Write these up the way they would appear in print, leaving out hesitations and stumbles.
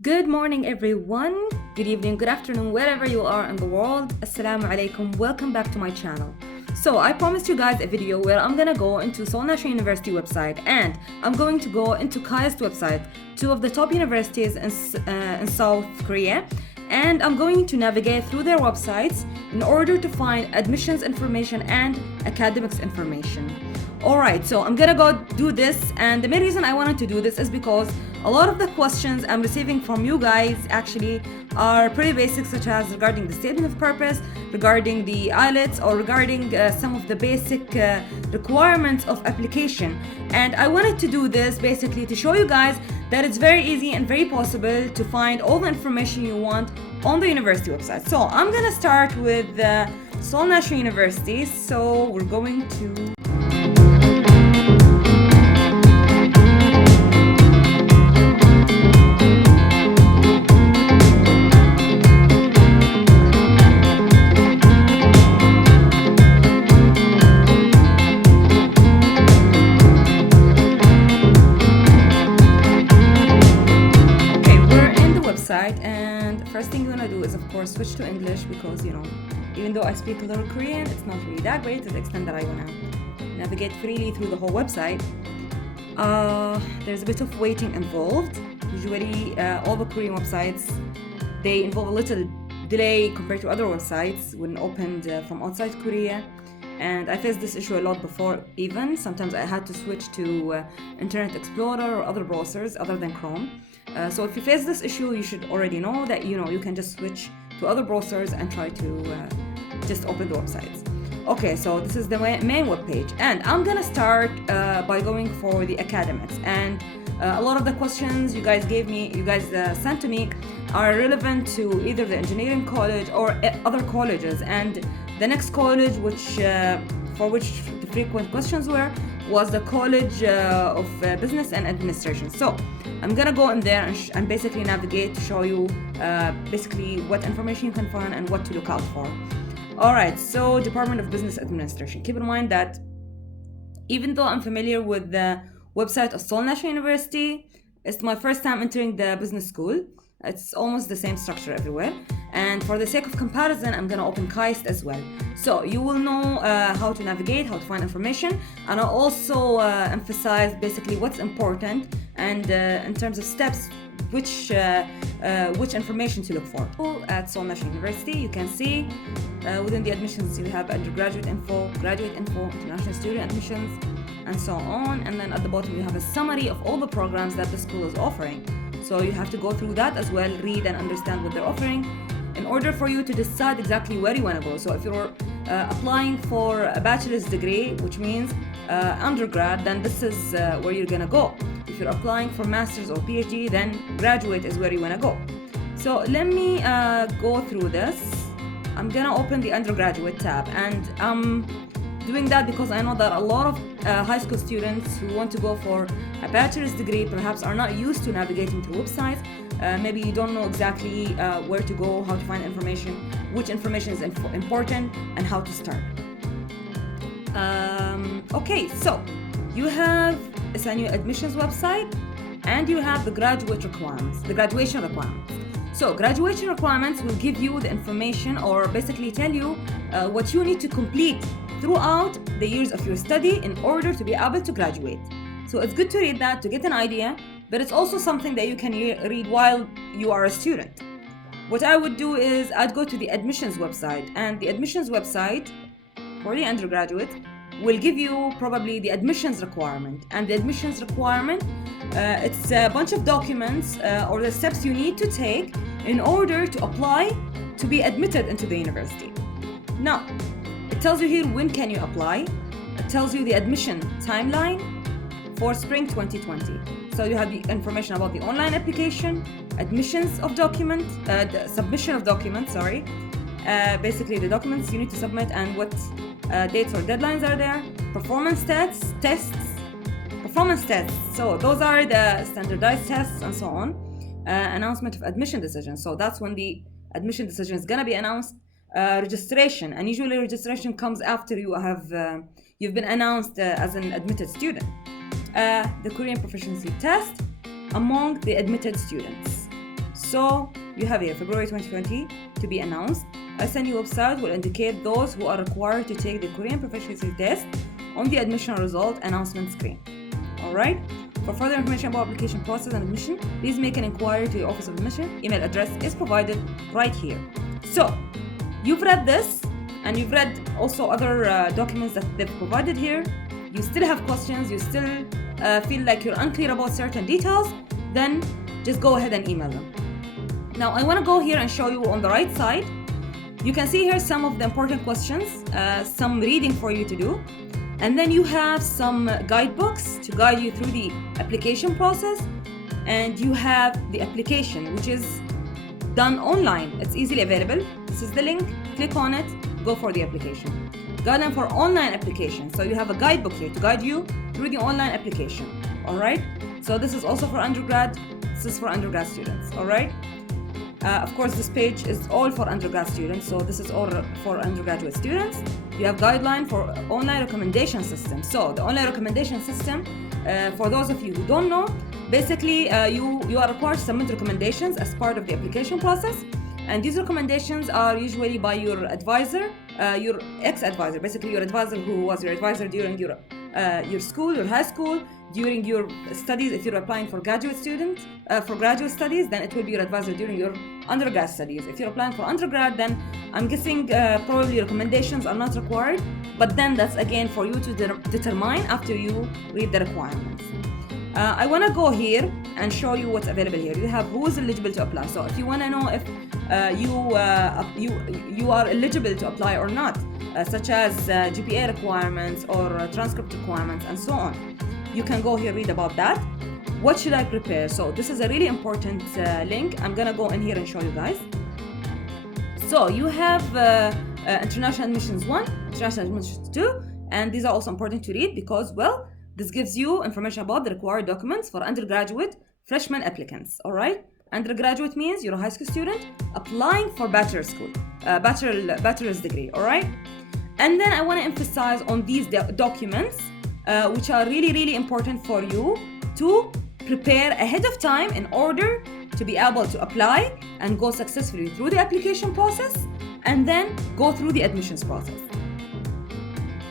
Good morning, everyone. Good evening, good afternoon, wherever you are in the world. Assalamu alaikum. Welcome back to my channel. So I promised you guys a video where I'm gonna go into Seoul National University website and I'm going to go into KAIST website, two of the top universities in South Korea, and I'm going to navigate through their websites in order to find admissions information and academics information. Alright, so I'm gonna go do this, and the main reason I wanted to do this is because a lot of the questions I'm receiving from you guys actually are pretty basic, such as regarding the statement of purpose, regarding the IELTS, or regarding some of the basic requirements of application. And I wanted to do this basically to show you guys that it's very easy and very possible to find all the information you want on the university website. So I'm gonna start with Seoul National University. So we're going to and first thing you want to do is of course switch to English, because even though I speak a little Korean, it's not really that great to the extent that I want to navigate freely through the whole website. There's a bit of waiting involved. Usually all the Korean websites, they involve a little delay compared to other websites when opened from outside Korea, and I faced this issue a lot before. Even sometimes I had to switch to Internet Explorer or other browsers other than Chrome. So if you face this issue, you should already know that you can just switch to other browsers and try to just open the websites. Okay, so this is the main web page, and I'm gonna start by going for the academics. And a lot of the questions you guys sent to me are relevant to either the engineering college or other colleges. And the next college for which the frequent questions was the College of Business and Administration. So I'm gonna go in there and basically navigate to show you basically what information you can find and what to look out for. Alright, so Department of Business Administration. Keep in mind that even though I'm familiar with the website of Seoul National University, it's my first time entering the business school. It's almost the same structure everywhere. And for the sake of comparison, I'm gonna open KAIST as well. So you will know how to navigate, how to find information, and I'll also emphasize basically what's important and in terms of steps, which information to look for. At Seoul National University, you can see within the admissions you have undergraduate info, graduate info, international student admissions, and so on. And then at the bottom you have a summary of all the programs that the school is offering. So you have to go through that as well, read and understand what they're offering in order for you to decide exactly where you want to go. So if you're applying for a bachelor's degree, which means undergrad, then this is where you're gonna go. If you're applying for master's or PhD, then graduate is where you want to go. So let me go through this. I'm gonna open the undergraduate tab, and I'm doing that because I know that a lot of high school students who want to go for a bachelor's degree perhaps are not used to navigating through websites. Maybe you don't know exactly where to go, how to find information, which information is important, and how to start. Okay, so you have a new admissions website, and you have the graduation requirements. So graduation requirements will give you the information, or basically tell you what you need to complete throughout the years of your study in order to be able to graduate. So it's good to read that to get an idea, but it's also something that you can read while you are a student. What I would do is I'd go to the admissions website, and the admissions website for the undergraduate will give you probably the admissions requirement. And the admissions requirement, it's a bunch of documents or the steps you need to take in order to apply to be admitted into the university. Now, it tells you here when can you apply. It tells you the admission timeline for spring 2020. So you have the information about the online application, admissions of documents, the submission of documents, basically the documents you need to submit and what dates or deadlines are there. Performance tests. So those are the standardized tests and so on. Announcement of admission decision. So that's when the admission decision is gonna be announced. Registration, and usually registration comes after you've been announced as an admitted student. The Korean proficiency test among the admitted students. So you have here February 2020 to be announced. SNU website will indicate those who are required to take the Korean proficiency test on the admission result announcement screen. Alright? For further information about application process and admission, please make an inquiry to your office of admission. Email address is provided right here. So you've read this, and you've read also other documents that they've provided here. You still have questions, you still feel like you're unclear about certain details, then just go ahead and email them. Now I want to go here and show you on the right side. You can see here some of the important questions, some reading for you to do. And then you have some guidebooks to guide you through the application process. And you have the application, which is done online. It's easily available. This is the link. Click on it. Go for the application. Guideline for online application. So you have a guidebook here to guide you through the online application. All right. So this is also for undergrad. This is for undergrad students. All right. Of course, this page is all for undergrad students, so this is all for undergraduate students. You have guideline for online recommendation system. So the online recommendation system, for those of you who don't know, basically you are required to submit recommendations as part of the application process, and these recommendations are usually by your advisor, your ex-advisor, basically your advisor who was your advisor during your school, your high school, during your studies. If you're applying for graduate studies, then it will be your advisor during your undergrad studies. If you're applying for undergrad, then I'm guessing probably recommendations are not required, but then that's again for you to determine after you read the requirements. I want to go here and show you what's available here. You have who is eligible to apply. So if you want to know if you are eligible to apply or not, such as GPA requirements or transcript requirements and so on, you can go here, read about that. What should I prepare? So this is a really important link. I'm gonna go in here and show you guys. So you have International Admissions 1, International Admissions 2, and these are also important to read because, well, this gives you information about the required documents for undergraduate freshman applicants. All right, undergraduate means you're a high school student applying for bachelor school, bachelor's degree. All right, and then I want to emphasize on these documents, which are really, really important for you to prepare ahead of time in order to be able to apply and go successfully through the application process and then go through the admissions process.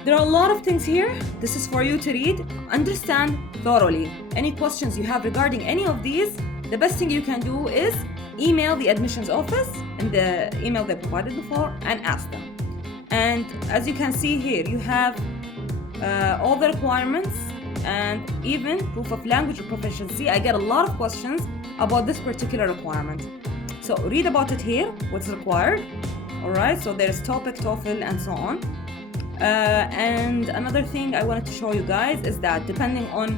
There are a lot of things here. This is for you to read, understand thoroughly. Any questions you have regarding any of these, the best thing you can do is email the admissions office in the email they provided before and ask them. And as you can see here, you have all the requirements and even proof of language proficiency. I get a lot of questions about this particular requirement. So read about it here, what's required. All right, so there's TOEIC, TOEFL, and so on. And another thing I wanted to show you guys is that depending on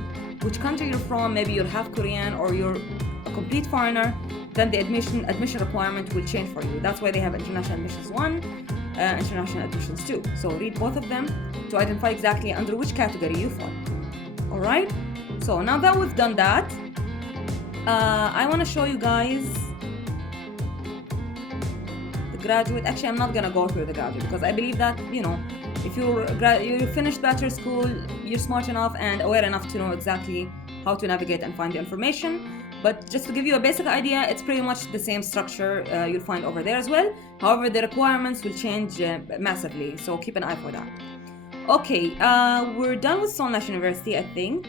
which country you're from, maybe you're half Korean or you're a complete foreigner, then the admission requirement will change for you. That's why they have International Admissions 1, International Admissions 2. So read both of them to identify exactly under which category you fall. All right, so now that we've done that, I want to show you guys the graduate. Actually, I'm not gonna go through the graduate because I believe that, you know, if you finished bachelor school, you're smart enough and aware enough to know exactly how to navigate and find the information. But just to give you a basic idea, it's pretty much the same structure you'll find over there as well. However, the requirements will change massively, so keep an eye for that. Okay, we're done with Seoul National University, I think.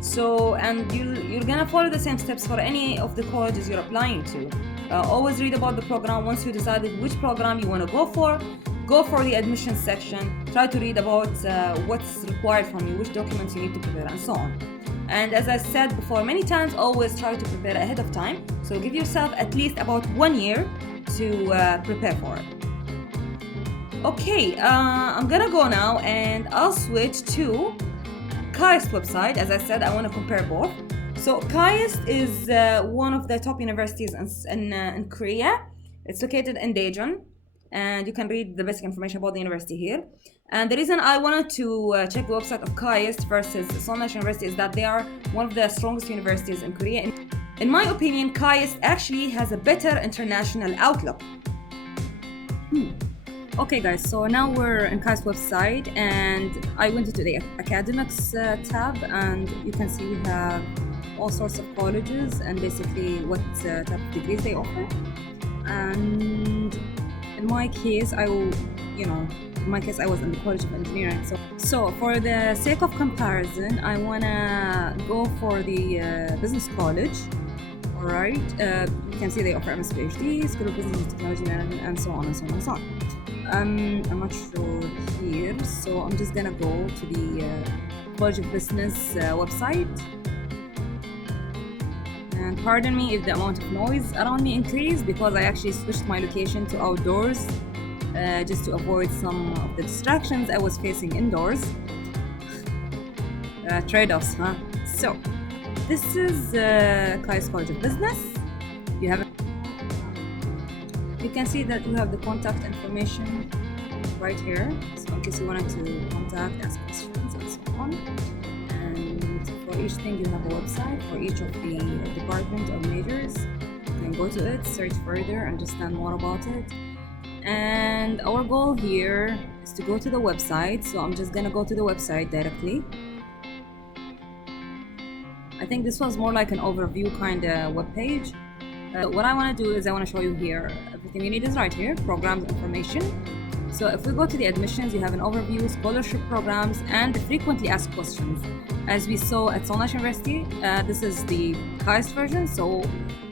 So, and you're gonna follow the same steps for any of the colleges you're applying to. Always read about the program. Once you decided which program you want to go for the admissions section. Try to read about what's required from you, which documents you need to prepare, and so on. And as I said before many times, always try to prepare ahead of time. So give yourself at least about 1 year to prepare for it. Okay, I'm gonna go now and I'll switch to KAIST website. As I said, I want to compare both. So KAIST is one of the top universities in Korea. It's located in Daejeon, and you can read the basic information about the university here. And the reason I wanted to check the website of KAIST versus Seoul National University is that they are one of the strongest universities in Korea. In my opinion, KAIST actually has a better international outlook. Okay guys, so now we're in KAIST website and I went into the academics tab, and you can see we have all sorts of colleges and basically what type of degrees they offer. And in my case, I was in the College of Engineering. So for the sake of comparison, I wanna go for the business college. All right, you can see they offer MS PhD, School of Business and Technology Management, and so on and so on and so on. I'm not sure here, so I'm just gonna go to the College of Business website. And pardon me if the amount of noise around me increased, because I actually switched my location to outdoors just to avoid some of the distractions I was facing indoors. Trade-offs, huh? So this is KAIST College of Business. You can see that you have the contact information right here. So in case you wanted to contact, ask questions, and so on. And for each thing, you have a website for each of the department or majors. You can go to it, search further, understand more about it. And our goal here is to go to the website. So I'm just gonna go to the website directly. I think this was more like an overview kind of web page. What I want to do is I want to show you here everything you need is right here, programs information. So if we go to the admissions, you have an overview, scholarship programs, and the frequently asked questions. As we saw at Seoul National University, this is the KAIST version. So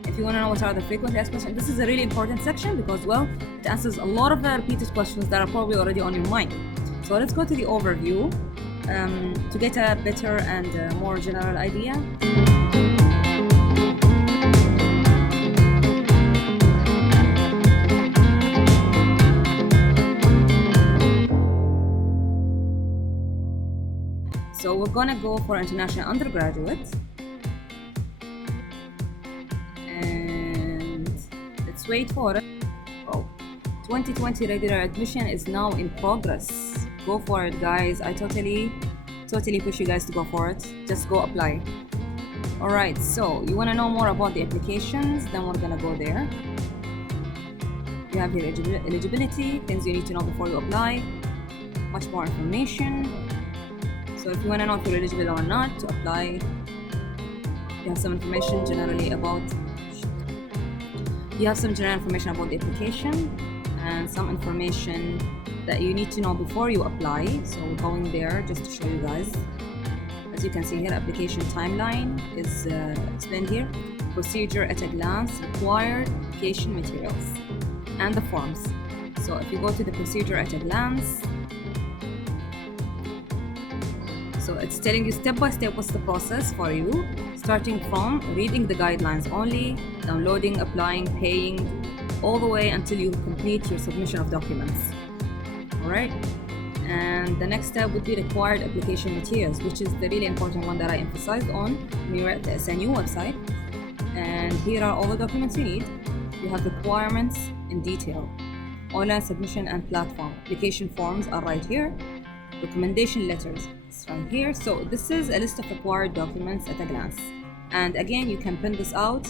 if you want to know what are the frequently asked questions, this is a really important section because, well, it answers a lot of the repeated questions that are probably already on your mind. So let's go to the overview to get a better and more general idea. So we're gonna go for international undergraduate, and let's wait for it. Oh, 2020 regular admission is now in progress. Go for it, guys. I totally push you guys to go for it. Just go apply. All right, so you wanna know more about the applications, then we're gonna go there. You have your eligibility, things you need to know before you apply, much more information. So if you want to know if you're eligible or not to apply, you have some information generally about the application and some information that you need to know before you apply. So we're going there just to show you guys. As you can see here, application timeline is explained here. Procedure at a glance, required application materials, and the forms. So if you go to the procedure at a glance, so it's telling you step by step what's the process for you, starting from reading the guidelines only, downloading, applying, paying, all the way until you complete your submission of documents. All right. And the next step would be required application materials, which is the really important one that I emphasized on when you were at the SNU website. And here are all the documents you need. You have requirements in detail, online submission and platform. Application forms are right here. Recommendation letters is right here. So this is a list of required documents at a glance. And again, you can print this out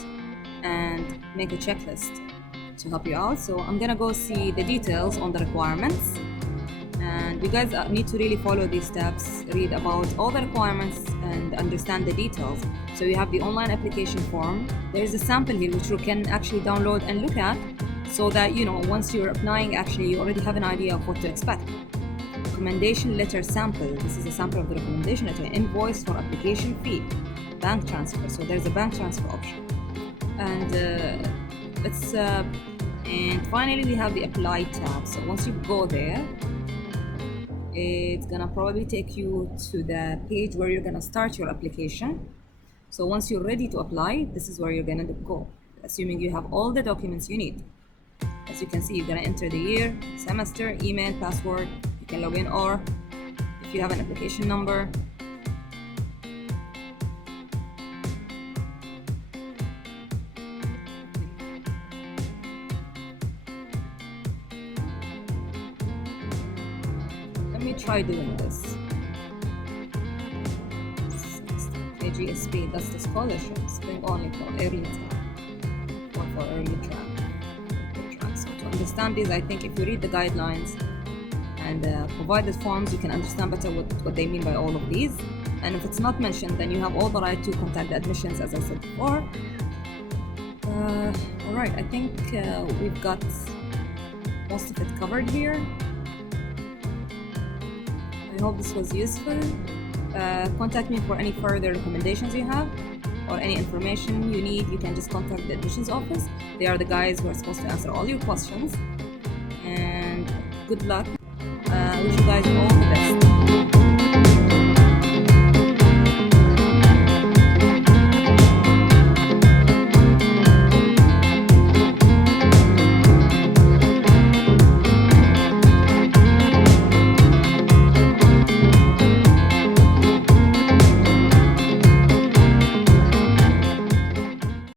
and make a checklist to help you out. So I'm gonna go see the details on the requirements. And you guys need to really follow these steps, read about all the requirements and understand the details. So you have the online application form. There's a sample here which you can actually download and look at, so that, you know, once you're applying, actually you already have an idea of what to expect. Recommendation letter sample. This is a sample of the recommendation letter. Invoice for application fee. Bank transfer. So there's a bank transfer option. And and finally we have the apply tab. So once you go there, it's gonna probably take you to the page where you're gonna start your application. So once you're ready to apply, this is where you're gonna go, assuming you have all the documents you need. As you can see, you're gonna enter the year, semester, email, password. You can log in, or if you have an application number. Let me try doing this. KGSP, that's the scholarship, spring only for early track, or for early track. So to understand these, I think if you read the guidelines and provided forms, you can understand better what they mean by all of these. And if it's not mentioned, then you have all the right to contact the admissions, as I said before. All right, I think we've got most of it covered here. I hope this was useful. Contact me for any further recommendations you have or any information you need. You can just contact the admissions office. They are the guys who are supposed to answer all your questions. And good luck. Wish you guys all